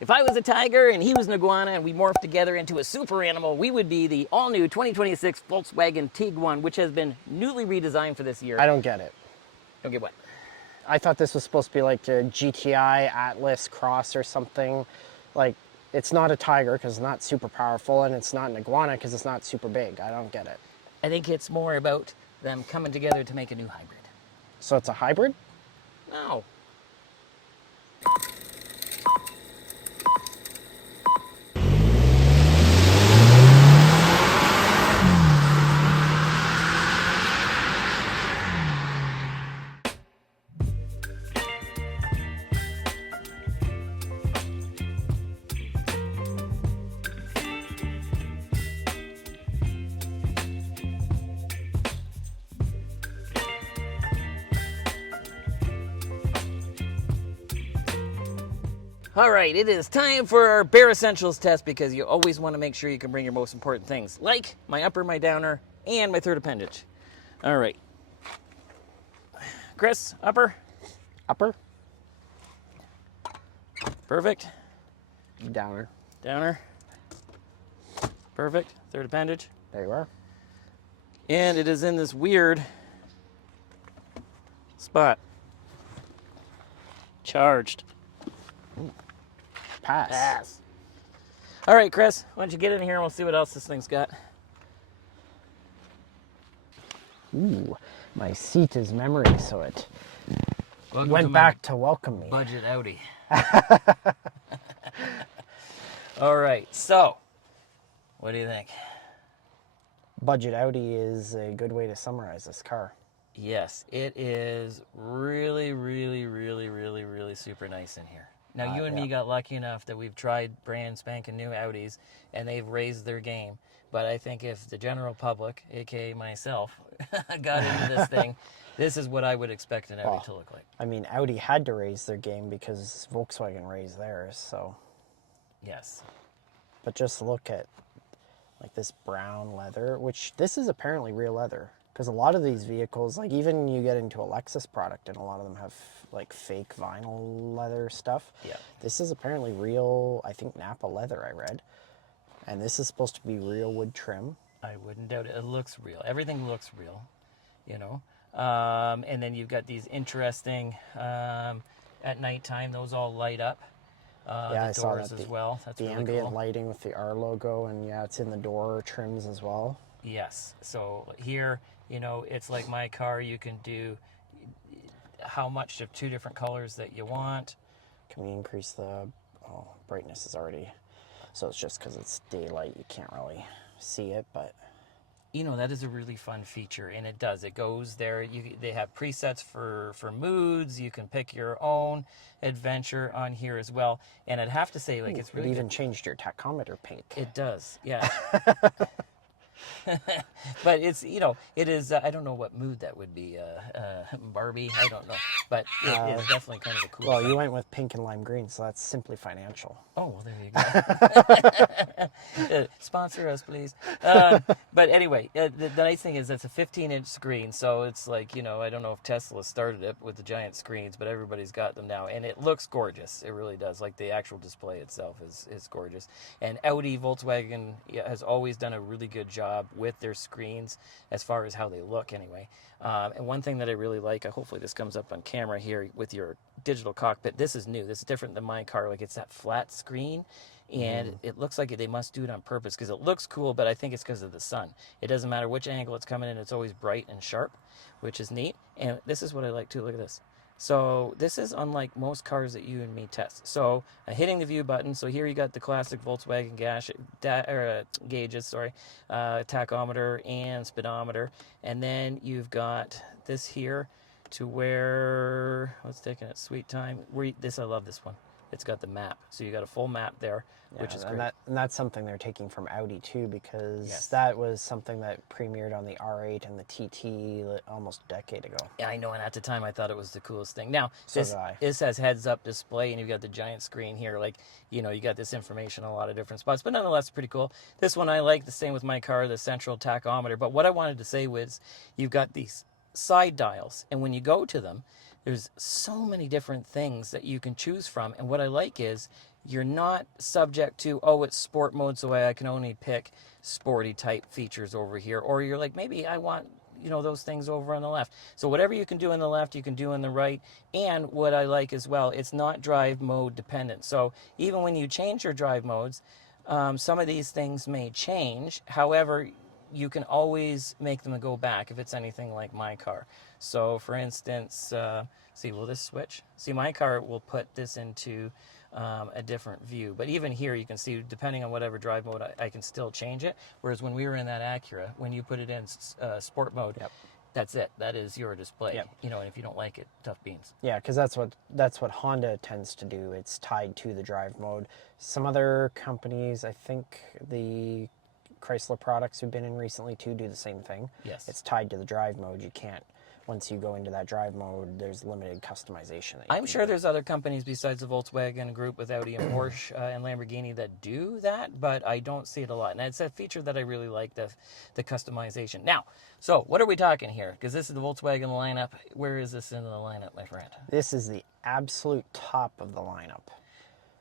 If I was a tiger and he was an iguana and we morphed together into a super animal, we would be the all-new 2026 Volkswagen Tiguan, which has been newly redesigned for this year. I don't get it. Don't get what? I thought this was supposed to be like a GTI Atlas Cross or something. Like, it's not a tiger because it's not super powerful, and it's not an iguana because it's not super big. I don't get it. I think it's more about them coming together to make a new hybrid. So it's a hybrid? No. All right, it is time for our bare essentials test because you always want to make sure you can bring your most important things, like my upper, my downer, and my third appendage. All right. Chris, upper? Upper? Perfect. Downer. Downer? Perfect. Third appendage. There you are. And it is in this weird spot. Charged. Pass. Pass. All right, Chris, why don't you get in here and we'll see what else this thing's got. Ooh, my seat is memory, so it went back to welcome me. Budget Audi. All right, so what do you think? Budget Audi is a good way to summarize this car. Yes, it is really, really, really, really, really super nice in here. Now, you and me got lucky enough that we've tried brand spanking new Audis, and they've raised their game. But I think if the general public, aka myself, got into this thing, this is what I would expect an Audi to look like. I mean, Audi had to raise their game because Volkswagen raised theirs, so. Yes. But just look at like this brown leather, which this is apparently real leather. Because a lot of these vehicles, like even you get into a Lexus product and a lot of them have like fake vinyl leather stuff. Yeah. This is apparently real, I think Napa leather I read. And this is supposed to be real wood trim. I wouldn't doubt it. It looks real. Everything looks real, you know. And then you've got these interesting, at nighttime, those all light up. Yeah, I saw that as well. That's the really ambient cool. lighting with the R logo, and yeah, it's in the door trims as well. Yes. So here, you know, it's like my car. You can do how much of two different colors that you want. Can we increase the brightness is already, so it's just because it's daylight, you can't really see it, but. You know, that is a really fun feature, and it does. It goes there. They have presets for moods. You can pick your own adventure on here as well. And I'd have to say, like, it's really It even good. changed your tachometer pink. It does, yeah. But it's, you know, it is, I don't know what mood that would be, Barbie, I don't know. But it is definitely kind of a cool Well, thing. you went with pink and lime green, so that's simply financial. Oh, well, there you go. Sponsor us, please. But anyway, the nice thing is that's a 15-inch screen, so it's like, you know, I don't know if Tesla started it with the giant screens, but everybody's got them now, and it looks gorgeous. It really does. Like, the actual display itself is gorgeous. And Audi, Volkswagen has always done a really good job with their screens as far as how they look anyway. And one thing that I really like, hopefully this comes up on camera here with your digital cockpit, this is new. This is different than my car. Like, it's that flat screen, and it looks like they must do it on purpose because it looks cool, but I think it's because of the sun. It doesn't matter which angle it's coming in. It's always bright and sharp, which is neat. And this is what I like too. Look at this. So this is unlike most cars that you and me test. So hitting the view button. So here you got the classic Volkswagen gauges, tachometer and speedometer. And then you've got this here to where, let's take a sweet time. I love this one. It's got the map. So you got a full map there, which is great. And that's something they're taking from Audi too, because that was something that premiered on the R8 and the TT almost a decade ago. Yeah, I know, and at the time I thought it was the coolest thing. Now, So did I. this has heads-up display, and you've got the giant screen here. Like, you know, you got this information in a lot of different spots, but nonetheless, pretty cool. This one I like, the same with my car, the central tachometer. But what I wanted to say was you've got these side dials, and when you go to them, there's so many different things that you can choose from. And what I like is you're not subject to, oh, it's sport mode, so I can only pick sporty type features over here. Or you're like, maybe I want, those things over on the left. So whatever you can do on the left, you can do on the right. And what I like as well, it's not drive mode dependent. So even when you change your drive modes, some of these things may change. However, you can always make them go back if it's anything like my car. So for instance, see, will this switch? See, my car will put this into a different view. But even here, you can see, depending on whatever drive mode, I can still change it. Whereas when we were in that Acura, when you put it in sport mode, Yep. that's it. That is your display. Yep. And if you don't like it, tough beans. Yeah, because that's what Honda tends to do. It's tied to the drive mode. Some other companies, I think the Chrysler products we've been in recently too, do the same thing. Yes. It's tied to the drive mode. You can't, once you go into that drive mode, there's limited customization. I'm sure there's other companies besides the Volkswagen Group with Audi and Porsche and Lamborghini that do that, but I don't see it a lot. And it's a feature that I really like, the customization. Now, so what are we talking here? Because this is the Volkswagen lineup. Where is this in the lineup, my friend? This is the absolute top of the lineup.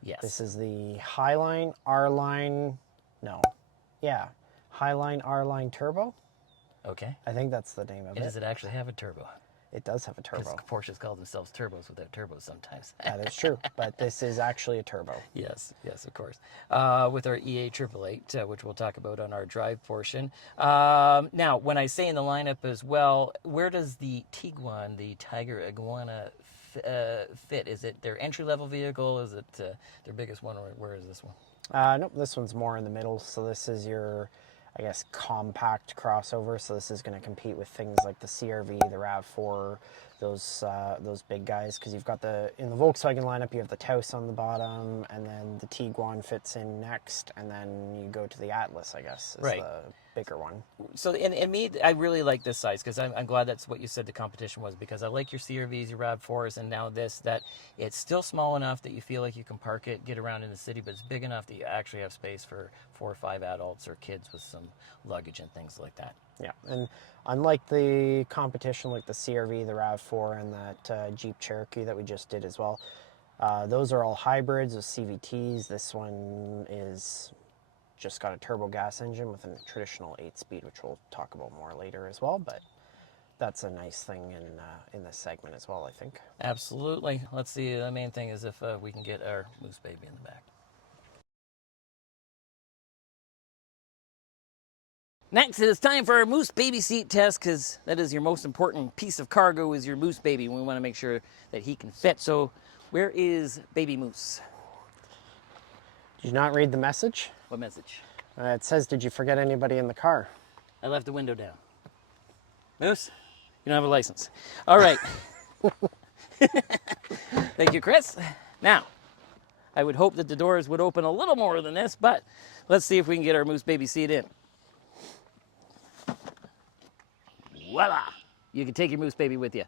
Yes. This is the Highline R-Line, Highline R-Line Turbo. Okay. I think that's the name of it. Does it actually have a turbo? It does have a turbo. Porsches call themselves turbos without turbos sometimes. That is true, but this is actually a turbo. Yes, of course. With our EA 888, which we'll talk about on our drive portion. Now, when I say in the lineup as well, where does the Tiguan, the Tiger Iguana, fit? Is it their entry-level vehicle? Is it their biggest one, or where is this one? Nope, this one's more in the middle. So this is your, I guess, compact crossover. So this is going to compete with things like the CR-V, the RAV4, those big guys. Because you've got in the Volkswagen lineup, you have the Taos on the bottom, and then the Tiguan fits in next, and then you go to the Atlas, I guess, is Right. the bigger one. So, and me, I really like this size, because I'm glad that's what you said the competition was, because I like your CR-Vs, your RAV4s, and now this, that it's still small enough that you feel like you can park it, get around in the city, but it's big enough that you actually have space for 4 or 5 adults or kids with some luggage and things like that. Yeah, and unlike the competition like the CR-V, the RAV4, and that Jeep Cherokee that we just did as well, those are all hybrids with CVTs. This one is just got a turbo gas engine with a traditional 8-speed, which we'll talk about more later as well, but that's a nice thing in this segment as well, I think. Absolutely. Let's see, the main thing is if we can get our Moose Baby in the back. Next, it is time for our Moose Baby seat test, because that is your most important piece of cargo, is your Moose Baby. We want to make sure that he can fit. So where is Baby Moose? Did you not read the message? What message? It says, did you forget anybody in the car? I left the window down. Moose, you don't have a license. All right. Thank you, Chris. Now, I would hope that the doors would open a little more than this, but let's see if we can get our Moose Baby seat in. Voila! You can take your Moose Baby with you.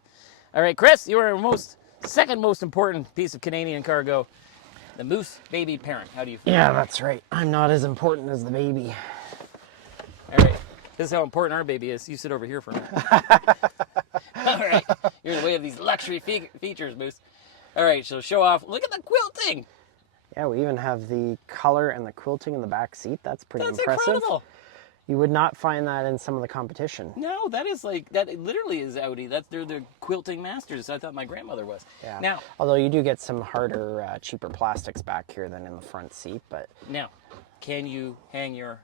All right, Chris, you are our second most important piece of Canadian cargo, the Moose Baby parent. How do you feel? Yeah, that's right. I'm not as important as the baby. All right, this is how important our baby is. You sit over here for a minute. All right, you're in the way of these luxury features, Moose. All right, so show off. Look at the quilting. Yeah, we even have the color and the quilting in the back seat. That's pretty impressive. Incredible. You would not find that in some of the competition. No, that is that literally is Audi. They're the quilting masters. I thought my grandmother was. Yeah. Now, although you do get some harder, cheaper plastics back here than in the front seat, but now, can you hang your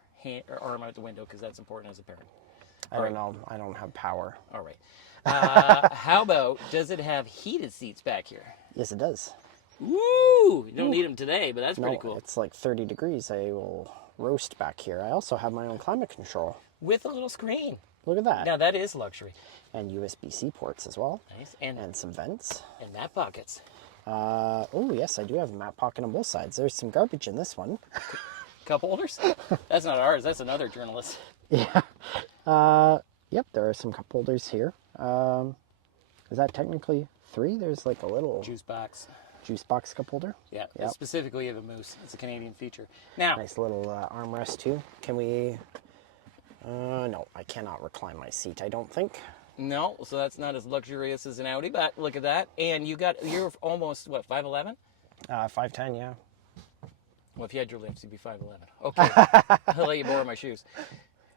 arm out the window, because that's important as a parent? I don't know. I don't have power. All right. How about, does it have heated seats back here? Yes, it does. Woo! You don't need them today, but that's pretty No, cool. it's like 30 degrees. I will roast back here. I also have my own climate control. With a little screen. Look at that. Now that is luxury. And USB-C ports as well. Nice. And some vents. And map pockets. Oh, yes, I do have a map pocket on both sides. There's some garbage in this one. Cup holders? That's not ours. That's another journalist. Yeah. Yep, there are some cup holders here. Is that technically 3? There's like a little Juice box. Juice box cup holder. Yeah, Yep. specifically of a Moose. It's a Canadian feature. Now, Nice little armrest too. Can we? No, I cannot recline my seat, I don't think. no, so that's not as luxurious as an Audi, but look at that. And you're almost, what, 5'11"? 5'10", yeah. Well, if you had your lifts, you'd be 5'11". Okay, I'll let you borrow my shoes.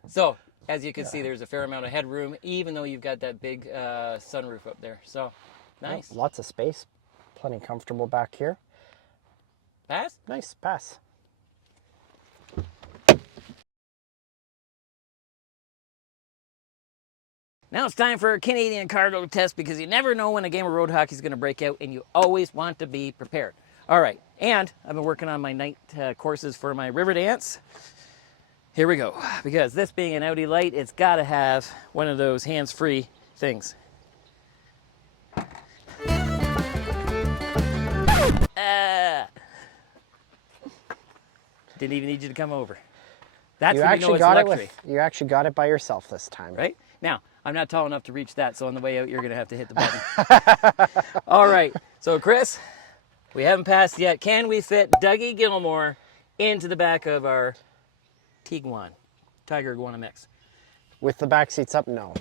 So, as you can see, there's a fair amount of headroom, even though you've got that big sunroof up there. So, nice. Well, lots of space. Plenty comfortable back here. Pass? Nice, pass. Now it's time for a Canadian cargo test because you never know when a game of road hockey is going to break out and you always want to be prepared. All right, and I've been working on my night courses for my river dance. Here we go. Because this being an Audi Light, it's got to have one of those hands-free things. Didn't even need you to come over. That's You when actually you know got it's it luxury. you actually got it by yourself this time. Right? Now, I'm not tall enough to reach that, so on the way out, you're going to have to hit the button. All right. So, Chris, we haven't passed yet. Can we fit Dougie Gilmore into the back of our Tiguan, Tiger Iguana mix? With the back seats up, no.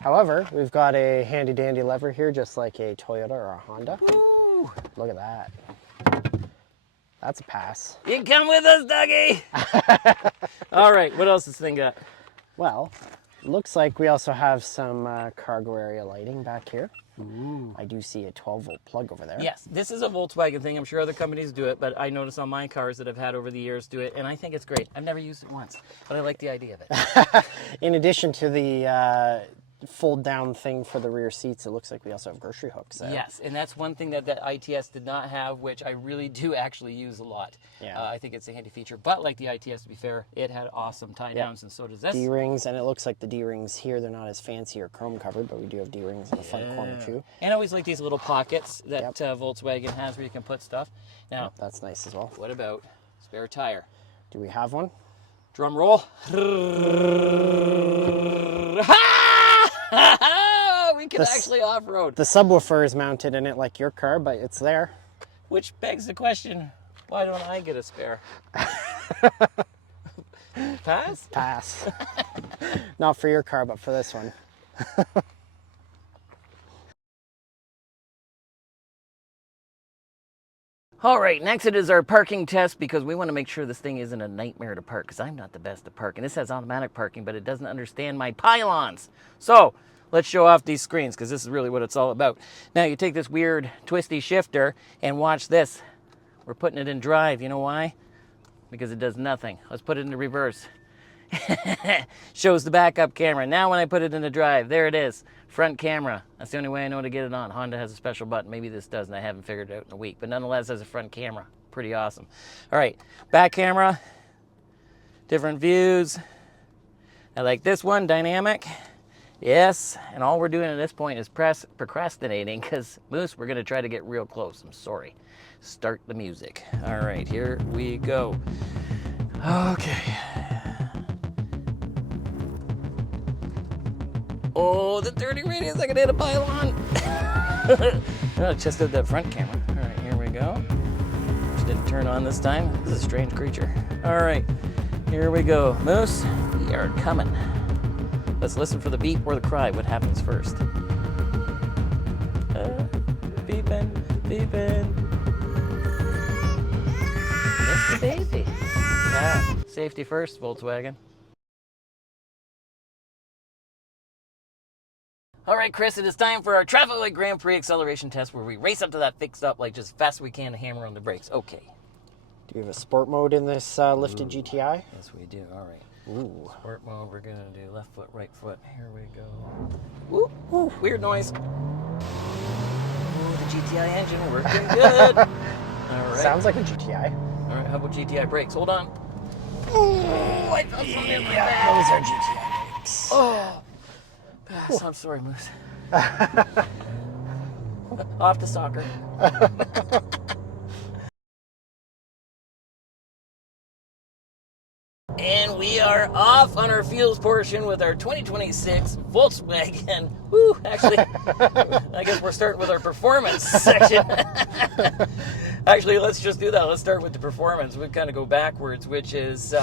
However, we've got a handy dandy lever here, just like a Toyota or a Honda. Woo! Look at that. That's a pass. You can come with us, Dougie! All right, what else does this thing got? Well, looks like we also have some cargo area lighting back here. Ooh. I do see a 12-volt plug over there. Yes, this is a Volkswagen thing. I'm sure other companies do it, but I notice on my cars that I've had over the years do it, and I think it's great. I've never used it once, but I like the idea of it. In addition to the fold-down thing for the rear seats, it looks like we also have grocery hooks there. Yes, and that's one thing that the ITS did not have, which I really do actually use a lot. Yeah. I think it's a handy feature, but like the ITS, to be fair, it had awesome tie-downs, and so does this. D-rings, and it looks like the D-rings here, they're not as fancy or chrome covered, but we do have D-rings in the front corner too. And I always like these little pockets that Volkswagen has where you can put stuff. Now, that's nice as well. what about spare tire? Do we have one? Drum roll. We can actually off-road. The subwoofer is mounted in it like your car, but it's there. Which begs the question, why don't I get a spare? Pass? Pass. Not for your car, but for this one. All right, next it is our parking test because we want to make sure this thing isn't a nightmare to park because I'm not the best at parking. This has automatic parking, but it doesn't understand my pylons. So let's show off these screens because this is really what it's all about. Now you take this weird twisty shifter and watch this. We're putting it in drive. You know why? Because it does nothing. Let's put it into reverse. Shows the backup camera. Now when I put it into drive, there it is. Front camera. That's the only way I know to get it on. Honda has a special button. Maybe this doesn't. I haven't figured it out in a week. But nonetheless, has a front camera. Pretty awesome. All right. Back camera. Different views. I like this one. Dynamic. Yes. And all we're doing at this point is procrastinating because, Moose, we're going to try to get real close. I'm sorry. Start the music. All right. Here we go. Okay. Oh, the 30 radius, I can hit a pylon. I just did that front camera. All right, here we go. Which didn't turn on this time. This is a strange creature. All right, here we go. Moose, we are coming. Let's listen for the beep or the cry. What happens first? Beeping, beeping. That's the baby. Yeah, safety first, Volkswagen. All right, Chris, it is time for our Traffic Light Grand Prix acceleration test where we race up to that fixed up like just as fast as we can to hammer on the brakes. Okay. Do you have a sport mode in this lifted GTI? Yes, we do. All right. Ooh. Sport mode, we're going to do left foot, right foot. Here we go. Woo, woo, weird noise. Ooh, the GTI engine working good. All right. Sounds like a GTI. All right, how about GTI brakes? Hold on. Oh, I felt something in my back. Those are GTI brakes. Oh. Pass. I'm sorry, Moose. Off to soccer. And we are off on our fuels portion with our 2026 Volkswagen. Woo, actually, I guess we're starting with our performance section. Actually, let's just do that. Let's start with the performance. We kind of go backwards, which is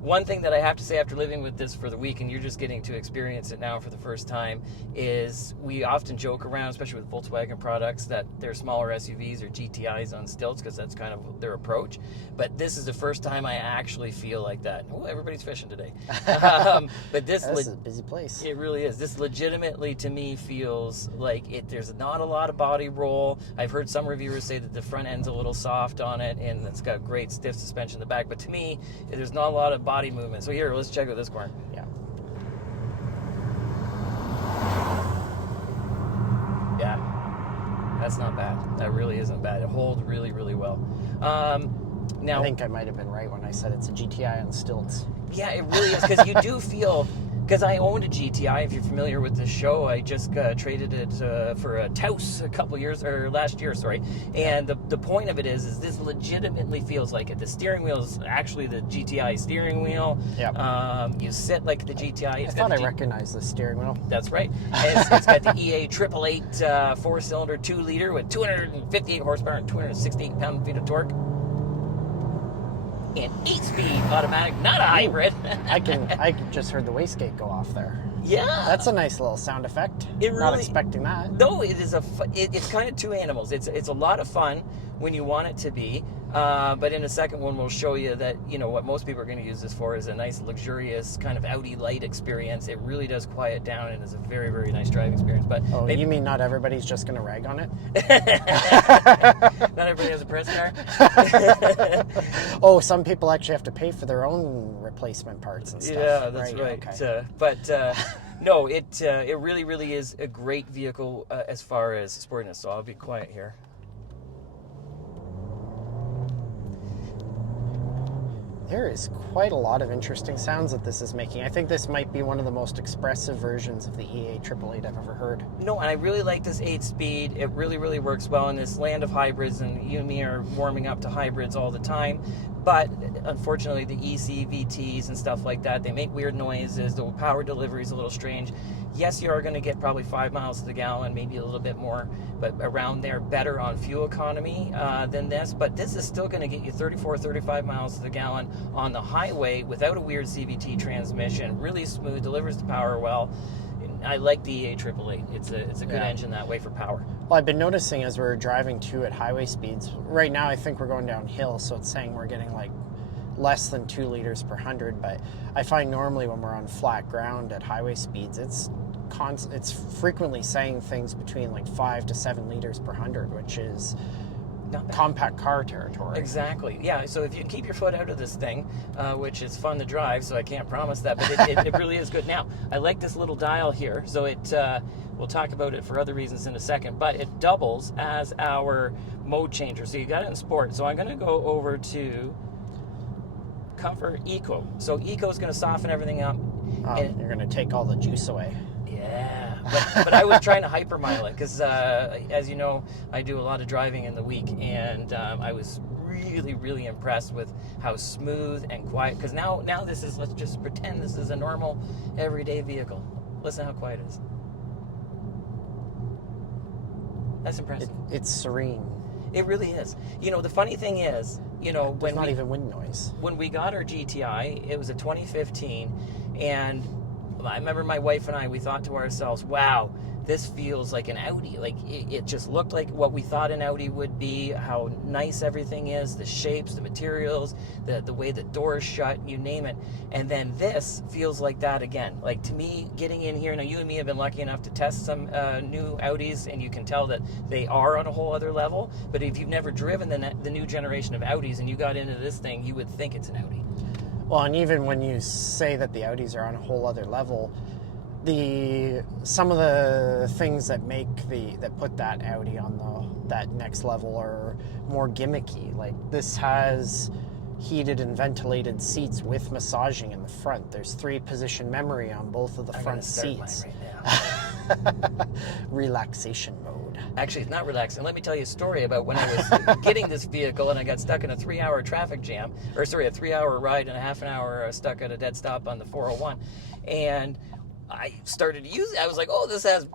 one thing that I have to say after living with this for the week, and you're just getting to experience it now for the first time, is we often joke around, especially with Volkswagen products, that they're smaller SUVs or GTIs on stilts because that's kind of their approach. But this is the first time I actually feel like that. Oh, everybody's fishing today. But this is a busy place. It really is. This legitimately, to me, feels like it. There's not a lot of body roll. I've heard some reviewers say that the front end's a little soft on it, and it's got great stiff suspension in the back. But to me, there's not a lot of body movement. So here, let's check out this corner. Yeah. Yeah, that's not bad. That really isn't bad. It holds really, really well. Now, I think I might have been right when I said it's a GTI on stilts. Yeah, it really is, because you do feel, because I owned a GTI. If you're familiar with the show, I just traded it for a Taos last year, sorry. And the point of it is this legitimately feels like it. The steering wheel is actually the GTI steering wheel. Yeah. You sit like the GTI. I thought I recognized the steering wheel. That's right. It's got the EA 888 4-cylinder 2-liter with 258 horsepower and 268 pound-feet of torque. And 8-speed automatic, not a hybrid. I just heard the wastegate go off there. Yeah, that's a nice little sound effect. Not expecting that. No, it is it's kind of two animals. It's a lot of fun when you want it to be. But in a second one, we'll show you that, what most people are going to use this for is a nice, luxurious kind of Audi light experience. It really does quiet down and is a very, very nice driving experience. But you mean not everybody's just going to rag on it? Not everybody has a press car. Some people actually have to pay for their own replacement parts and stuff. Yeah, that's right. Okay. No, it really, really is a great vehicle as far as sportiness. So I'll be quiet here. There is quite a lot of interesting sounds that this is making. I think this might be one of the most expressive versions of the EA 888 I've ever heard. No, and I really like this 8-speed. It really, really works well in this land of hybrids, and you and me are warming up to hybrids all the time. But unfortunately, the ECVTs and stuff like that, they make weird noises. The power delivery is a little strange. Yes, you are going to get probably 5 miles to the gallon, maybe a little bit more, but around there, better on fuel economy than this. But this is still going to get you 34, 35 miles to the gallon on the highway without a weird CVT transmission. Really smooth, delivers the power well. I like the EA 888. It's a good engine that way for power. Well, I've been noticing as we're driving too at highway speeds. Right now, I think we're going downhill, so it's saying we're getting like less than 2 liters per 100. But I find normally when we're on flat ground at highway speeds, it's frequently saying things between like 5 to 7 liters per 100, which is compact car territory. Exactly. Yeah. So if you can keep your foot out of this thing, which is fun to drive, so I can't promise that, but it really is good. Now, I like this little dial here. So we'll talk about it for other reasons in a second, but it doubles as our mode changer. So you got it in sport. So I'm going to go over to Comfort Eco. So Eco is going to soften everything up. You're going to take all the juice away. Yeah, but I was trying to hypermile it because, as you know, I do a lot of driving in the week, and I was really, really impressed with how smooth and quiet. Because now this is, let's just pretend this is a normal, everyday vehicle. Listen how quiet it is. That's impressive. It's serene. It really is. The funny thing is, there's not even wind noise. When we got our GTI, it was a 2015, and I remember my wife and we thought to ourselves, wow, this feels like an Audi. Like, it just looked like what we thought an Audi would be, how nice everything is, the shapes, the materials, the way the doors shut, you name it. And then this feels like that again. Like, to me, getting in here, now you and me have been lucky enough to test some new Audis, and you can tell that they are on a whole other level. But if you've never driven the new generation of Audis and you got into this thing, you would think it's an Audi. Well, and even when you say that the Audis are on a whole other level, some of the things that put that Audi on that next level are more gimmicky. Like, this has heated and ventilated seats with massaging in the front. There's 3-position memory on both of the front seats. Right now. Relaxation mode. Actually, it's not relaxing. Let me tell you a story about when I was getting this vehicle and I got stuck in a 3-hour traffic jam, or sorry, a 3-hour ride and a half an hour stuck at a dead stop on the 401. And I started to use it. I was like, oh, this has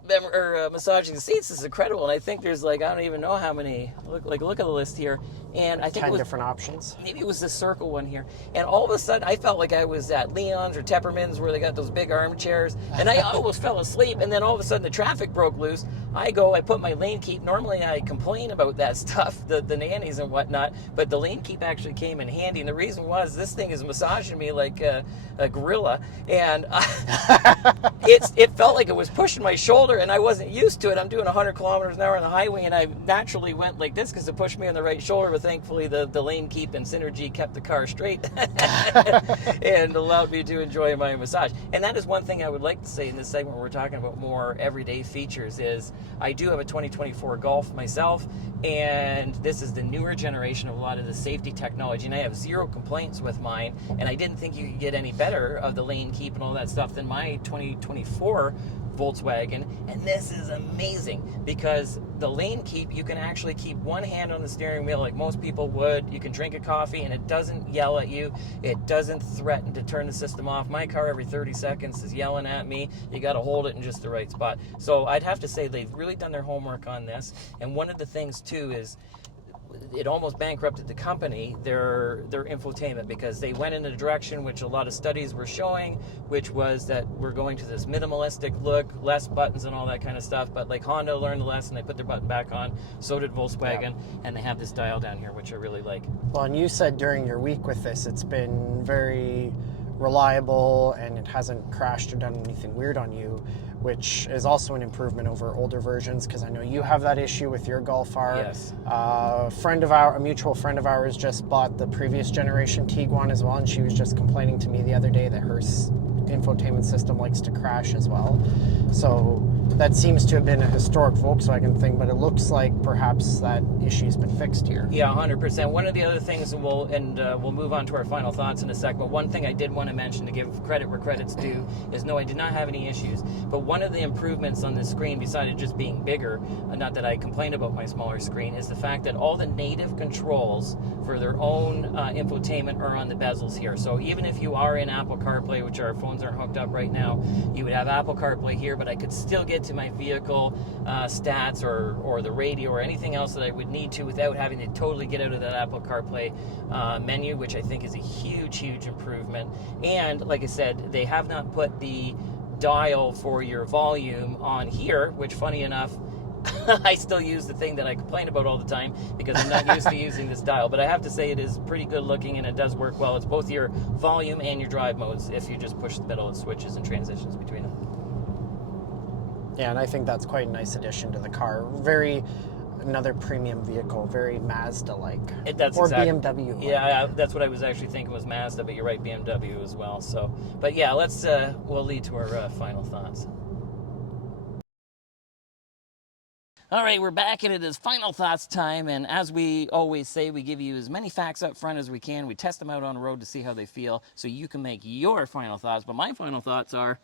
massaging seats. This is incredible. And I think there's like, I don't even know how many. Look at the list here. And I think 10 it was different options. maybe it was the circle one here. And all of a sudden, I felt like I was at Leon's or Tepperman's where they got those big armchairs. And I almost fell asleep. And then all of a sudden, the traffic broke loose. I put my lane keep. Normally, I complain about that stuff, the nannies and whatnot. But the lane keep actually came in handy. And the reason was this thing is massaging me like a gorilla. And it felt like it was pushing my shoulder. And I wasn't used to it. I'm doing 100 kilometers an hour on the highway. And I naturally went like this because it pushed me on the right shoulder. But thankfully, the lane keep and synergy kept the car straight and allowed me to enjoy my massage. And that is one thing I would like to say in this segment where we're talking about more everyday features is I do have a 2024 Golf myself, and this is the newer generation of a lot of the safety technology, and I have zero complaints with mine, and I didn't think you could get any better of the lane keep and all that stuff than my 2024 Volkswagen. And this is amazing because the lane keep, you can actually keep one hand on the steering wheel like most people would. You can drink a coffee and it doesn't yell at you. It doesn't threaten to turn the system off. My car every 30 seconds is yelling at me. You got to hold it in just the right spot. So I'd have to say they've really done their homework on this. And one of the things too is it almost bankrupted the company, their infotainment, because they went in a direction which a lot of studies were showing, which was that we're going to this minimalistic look, less buttons and all that kind of stuff. But like Honda learned the lesson, they put their button back on, so did Volkswagen, and they have this dial down here, which I really like. Well, and you said during your week with this, it's been very reliable and it hasn't crashed or done anything weird on you, which is also an improvement over older versions, because I know you have that issue with your Golf R. Yes. A mutual friend of ours just bought the previous generation Tiguan as well, and she was just complaining to me the other day that her infotainment system likes to crash as well. So that seems to have been a historic Volkswagen thing, but it looks like perhaps that issue's been fixed here. Yeah, 100%. One of the other things, and we'll move on to our final thoughts in a sec, but one thing I did want to mention to give credit where credit's due is no, I did not have any issues. But one of the improvements on this screen, besides it just being bigger, not that I complained about my smaller screen, is the fact that all the native controls for their own infotainment are on the bezels here. So even if you are in Apple CarPlay, which our phones aren't hooked up right now, you would have Apple CarPlay here, but I could still get to my vehicle stats or the radio or anything else that I would need to without having to totally get out of that Apple CarPlay menu, which I think is a huge, huge improvement. And like I said, they have not put the dial for your volume on here, which funny enough, I still use the thing that I complain about all the time because I'm not used to using this dial. But I have to say it is pretty good looking and it does work well. It's both your volume and your drive modes if you just push the pedal. It switches and transitions between them. Yeah, and I think that's quite a nice addition to the car. Another premium vehicle, very Mazda-like. Or BMW. Yeah, that's what I was actually thinking was Mazda, but you're right, BMW as well. So, but yeah, we'll lead to our final thoughts. All right, we're back and it is final thoughts time, and as we always say, we give you as many facts up front as we can. We test them out on the road to see how they feel, so you can make your final thoughts. But my final thoughts are,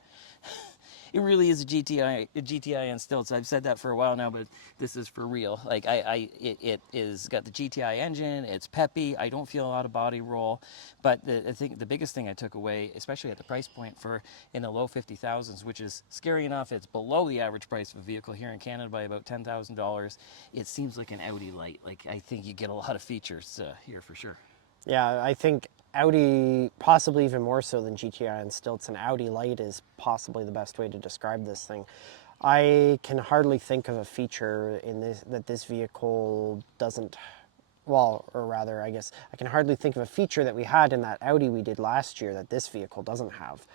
it really is a GTI on stilts. I've said that for a while now, but this is for real. Like it is got the GTI engine. It's peppy. I don't feel a lot of body roll. But I think the biggest thing I took away, especially at the price point for in the low 50,000s, which is scary enough, it's below the average price of a vehicle here in Canada by about $10,000. It seems like an Audi light. Like I think you get a lot of features here for sure. Yeah, I think Audi, possibly even more so than GTI on stilts, an Audi Light is possibly the best way to describe this thing. I can hardly think of a feature in this vehicle doesn't, well, or rather, I guess, I can hardly think of a feature that we had in that Audi we did last year that this vehicle doesn't have.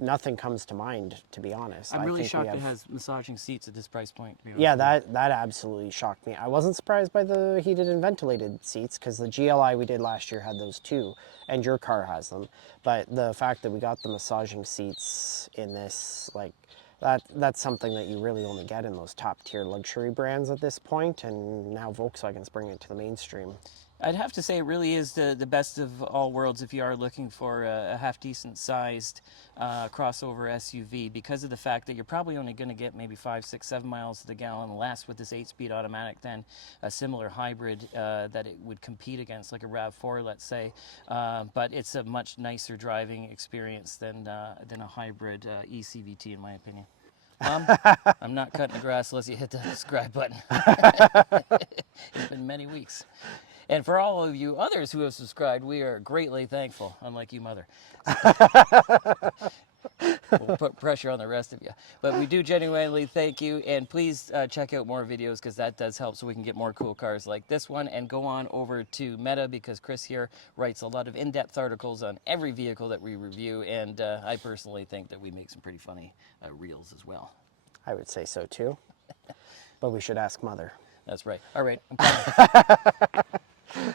Nothing comes to mind, to be honest. I'm really shocked it has massaging seats at this price point. Yeah, that absolutely shocked me. I wasn't surprised by the heated and ventilated seats because the GLI we did last year had those too, and your car has them. But the fact that we got the massaging seats in this, like, that's something that you really only get in those top tier luxury brands at this point, and now Volkswagen's bringing it to the mainstream. I'd have to say it really is the best of all worlds if you are looking for a half decent sized crossover SUV, because of the fact that you're probably only going to get maybe 5, 6, 7 miles to the gallon less with this 8-speed automatic than a similar hybrid that it would compete against, like a RAV4, let's say. But it's a much nicer driving experience than a hybrid ECVT, in my opinion. I'm not cutting the grass unless you hit the subscribe button. It's been many weeks. And for all of you others who have subscribed, we are greatly thankful, unlike you, Mother. We'll put pressure on the rest of you. But we do genuinely thank you, and please check out more videos, because that does help so we can get more cool cars like this one. And go on over to Meta, because Chris here writes a lot of in-depth articles on every vehicle that we review, and I personally think that we make some pretty funny reels as well. I would say so too. But we should ask Mother. That's right. All right, I'm coming.